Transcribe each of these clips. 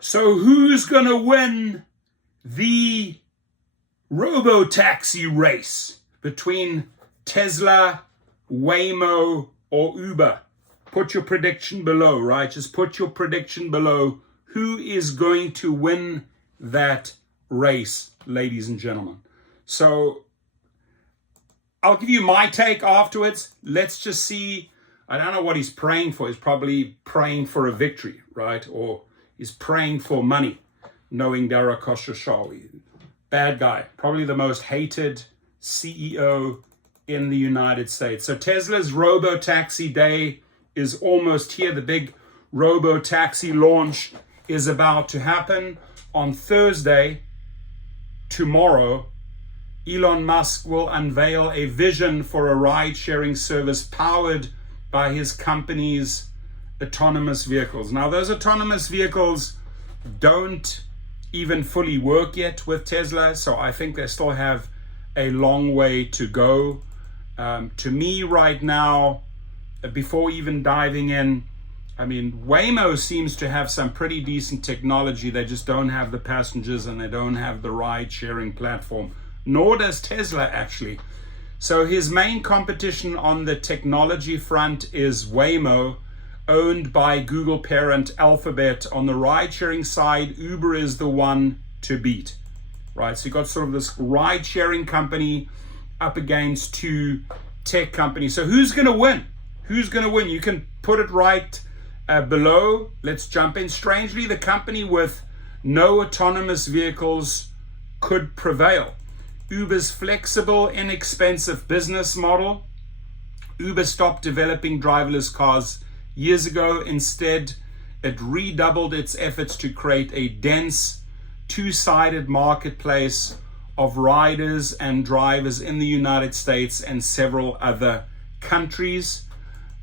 So who's going to win the Robotaxi race between Tesla, Waymo, or Uber? Put your prediction below, right? Just put your prediction below. Who is going to win that race, ladies and gentlemen? So I'll give you my take afterwards. Let's just see. I don't know what he's praying for. He's probably praying for a victory, right? Or he's praying for money, knowing Dara Khosrowshahi. Bad guy. Probably the most hated CEO in the United States. So Tesla's Robotaxi day is almost here. The big Robotaxi launch is about to happen on Thursday. Tomorrow, Elon Musk will unveil a vision for a ride-sharing service powered by his company's autonomous vehicles. Now, those autonomous vehicles don't even fully work yet with Tesla, so I think they still have a long way to go. To me right now, before even diving in, I mean, Waymo seems to have some pretty decent technology. They just don't have the passengers and they don't have the ride-sharing platform, nor does Tesla actually. So his main competition on the technology front is Waymo, owned by Google parent Alphabet. On the ride-sharing side, Uber is the one to beat, right? So you got sort of this ride-sharing company up against two tech companies. So who's going to win? Who's going to win? You can put it right below. Let's jump in. Strangely, the company with no autonomous vehicles could prevail. Uber's flexible, inexpensive business model. Uber stopped developing driverless cars years ago. Instead, it redoubled its efforts to create a dense, two-sided marketplace of riders and drivers in the United States and several other countries.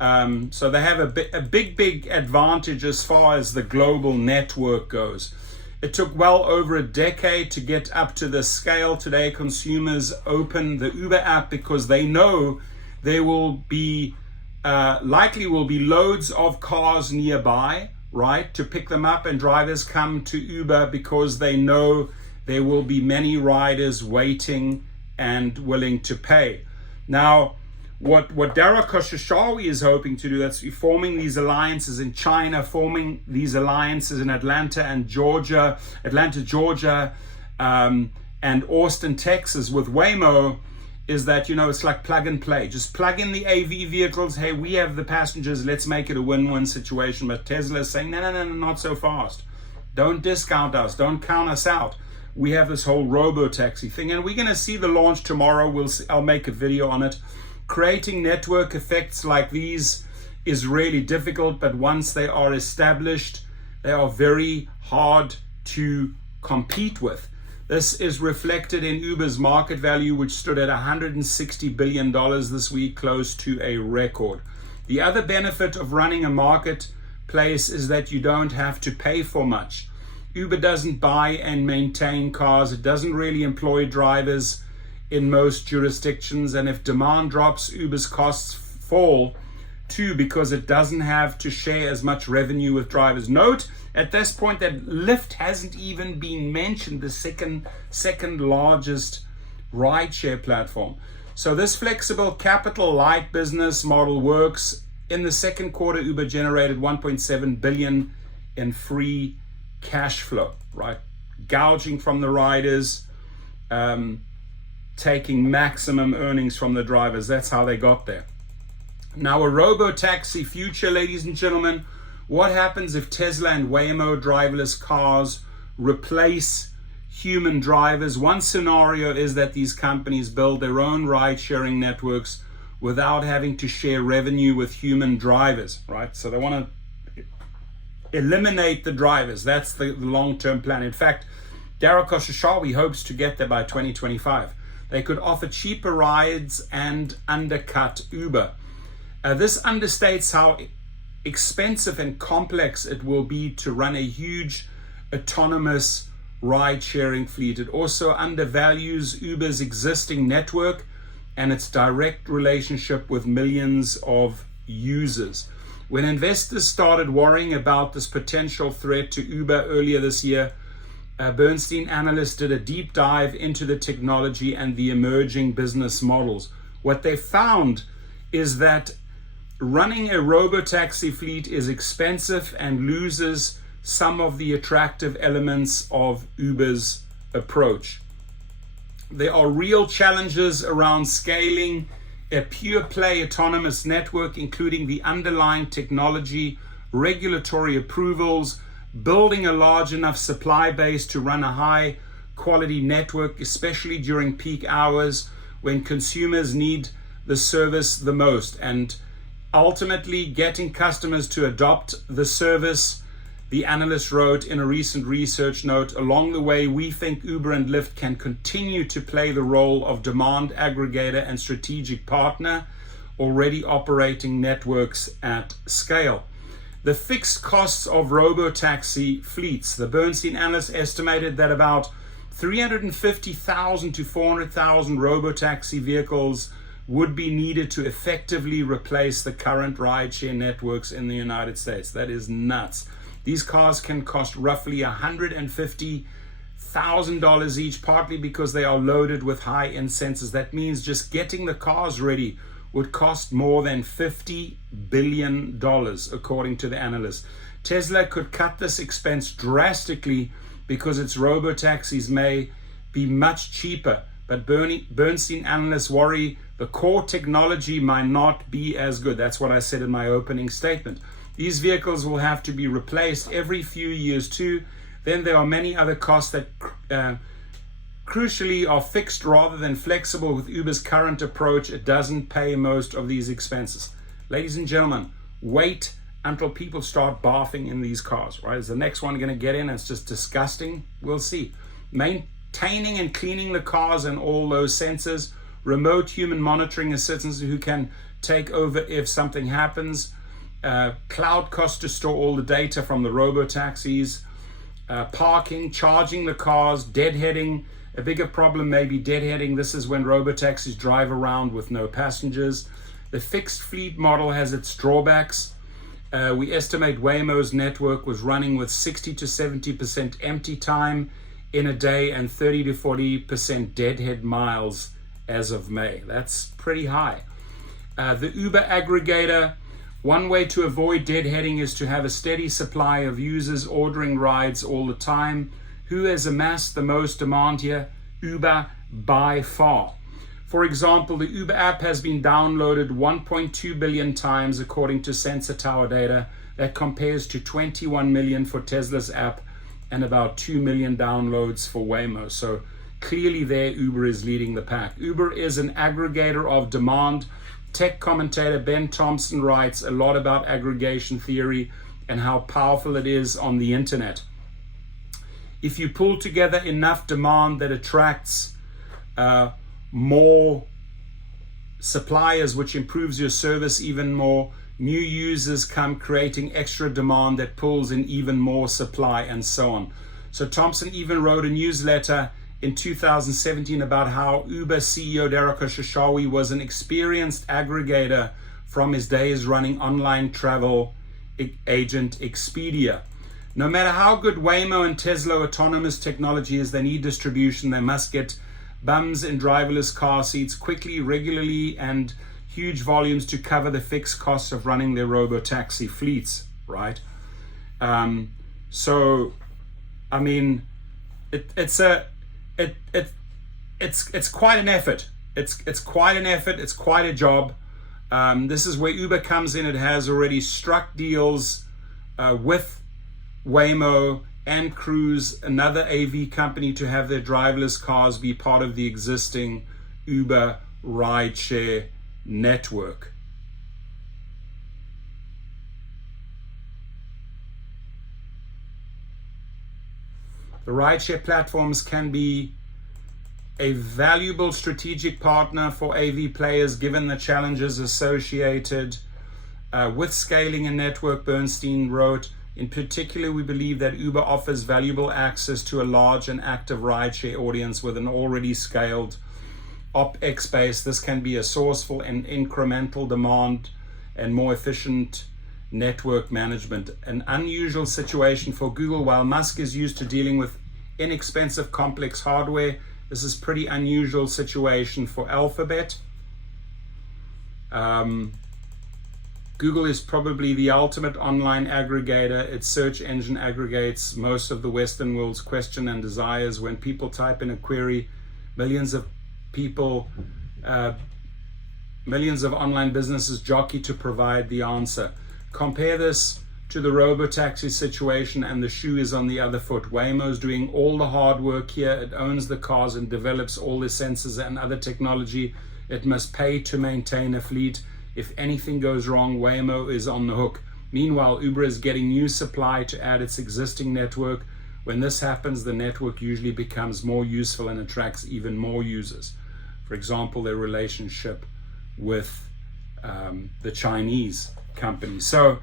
So they have a big advantage as far as the global network goes. It took well over a decade to get up to this scale. Today, consumers open the Uber app because they know there will be likely will be loads of cars nearby, right, to pick them up, and drivers come to Uber because they know there will be many riders waiting and willing to pay. Now, what Dara Khosrowshahi is hoping to do, that's forming these alliances in China, forming these alliances in Atlanta, Georgia, and Austin, Texas with Waymo, is that, it's like plug and play. Just plug in the AV vehicles. Hey, we have the passengers. Let's make it a win-win situation. But Tesla is saying, no, not so fast. Don't discount us. Don't count us out. We have this whole Robotaxi thing, and we're going to see the launch tomorrow. I'll make a video on it. Creating network effects like these is really difficult, but once they are established, they are very hard to compete with. This is reflected in Uber's market value, which stood at $160 billion this week, close to a record. The other benefit of running a marketplace is that you don't have to pay for much. Uber doesn't buy and maintain cars. It doesn't really employ drivers in most jurisdictions, and if demand drops, Uber's costs fall too, because it doesn't have to share as much revenue with drivers. Note at this point that LYFT hasn't even been mentioned, the second largest rideshare platform. So this flexible capital light business model works. In the second quarter, Uber generated 1.7 billion in free cash flow, right? Gouging from the riders, taking maximum earnings from the drivers. That's how they got there. Now, a Robotaxi future, ladies and gentlemen. What happens if Tesla and Waymo driverless cars replace human drivers? One scenario is that these companies build their own ride-sharing networks without having to share revenue with human drivers, right? So they want to eliminate the drivers. That's the long-term plan. In fact, Dara Khosrowshahi hopes to get there by 2025. They could offer cheaper rides and undercut Uber. This understates how expensive and complex it will be to run a huge autonomous ride-sharing fleet. It also undervalues Uber's existing network and its direct relationship with millions of users. When investors started worrying about this potential threat to Uber earlier this year, Bernstein analysts did a deep dive into the technology and the emerging business models. What they found is that running a robotaxi fleet is expensive and loses some of the attractive elements of Uber's approach. There are real challenges around scaling a pure play autonomous network, including the underlying technology, regulatory approvals, building a large enough supply base to run a high quality network, especially during peak hours when consumers need the service the most, and ultimately getting customers to adopt the service. The analyst wrote in a recent research note, along the way, we think Uber and Lyft can continue to play the role of demand aggregator and strategic partner, already operating networks at scale. The fixed costs of robotaxi fleets. The Bernstein analyst estimated that about 350,000 to 400,000 robotaxi vehicles would be needed to effectively replace the current rideshare networks in the United States. That is nuts. These cars can cost roughly $150,000 each, partly because they are loaded with high-end sensors. That means just getting the cars ready would cost more than $50 billion, according to the analyst. Tesla could cut this expense drastically because its robotaxis may be much cheaper, but Bernstein analysts worry the core technology might not be as good. That's what I said in my opening statement. These vehicles will have to be replaced every few years too. Then there are many other costs that crucially are fixed rather than flexible. With Uber's current approach, it doesn't pay most of these expenses. Ladies and gentlemen, wait until people start barfing in these cars, right? Is the next one going to get in? It's just disgusting. We'll see. Maintaining and cleaning the cars and all those sensors, remote human monitoring assistants who can take over if something happens, cloud costs to store all the data from the robotaxis, parking, charging the cars, deadheading. A bigger problem may be deadheading. This is when robotaxis drive around with no passengers. The fixed fleet model has its drawbacks. We estimate Waymo's network was running with 60 to 70% empty time in a day and 30 to 40% deadhead miles as of May. That's pretty high. The Uber aggregator. One way to avoid deadheading is to have a steady supply of users ordering rides all the time. Who has amassed the most demand here? Uber by far. For example, the Uber app has been downloaded 1.2 billion times according to Sensor Tower data. That compares to 21 million for Tesla's app and about 2 million downloads for Waymo. So clearly there, Uber is leading the pack. Uber is an aggregator of demand. Tech commentator Ben Thompson writes a lot about aggregation theory and how powerful it is on the internet. If you pull together enough demand that attracts more suppliers, which improves your service even more, new users come, creating extra demand that pulls in even more supply, and so on. So Thompson even wrote a newsletter in 2017 about how Uber CEO Dara Khoshawi was an experienced aggregator from his days running online travel agent Expedia. No matter how good Waymo and Tesla autonomous technology is, they need distribution. They must get bums in driverless car seats quickly, regularly, and huge volumes to cover the fixed costs of running their robotaxi fleets, right? So, I mean, it's quite an effort. It's quite an effort. It's quite a job. This is where Uber comes in. It has already struck deals with Waymo and Cruise, another AV company, to have their driverless cars be part of the existing Uber rideshare network. The rideshare platforms can be a valuable strategic partner for AV players given the challenges associated with scaling a network, Bernstein wrote. In particular, we believe that Uber offers valuable access to a large and active rideshare audience with an already scaled OpEx base. This can be a source for an incremental demand and more efficient network management. An unusual situation for Google. While Musk is used to dealing with inexpensive, complex hardware, this is pretty unusual situation for Alphabet. Google is probably the ultimate online aggregator. Its search engine aggregates most of the Western world's question and desires. When people type in a query, millions of online businesses jockey to provide the answer. Compare this to the Robotaxi situation, and the shoe is on the other foot. Waymo is doing all the hard work here. It owns the cars and develops all the sensors and other technology. It must pay to maintain a fleet. If anything goes wrong, Waymo is on the hook. Meanwhile, Uber is getting new supply to add its existing network. When this happens, the network usually becomes more useful and attracts even more users. For example, their relationship with the Chinese company. So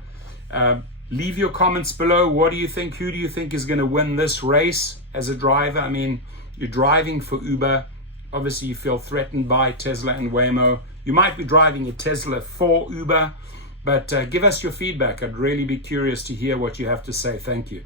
leave your comments below. What do you think? Who do you think is going to win this race as a driver? I mean, you're driving for Uber. Obviously, you feel threatened by Tesla and Waymo. You might be driving a Tesla for Uber, but give us your feedback. I'd really be curious to hear what you have to say. Thank you.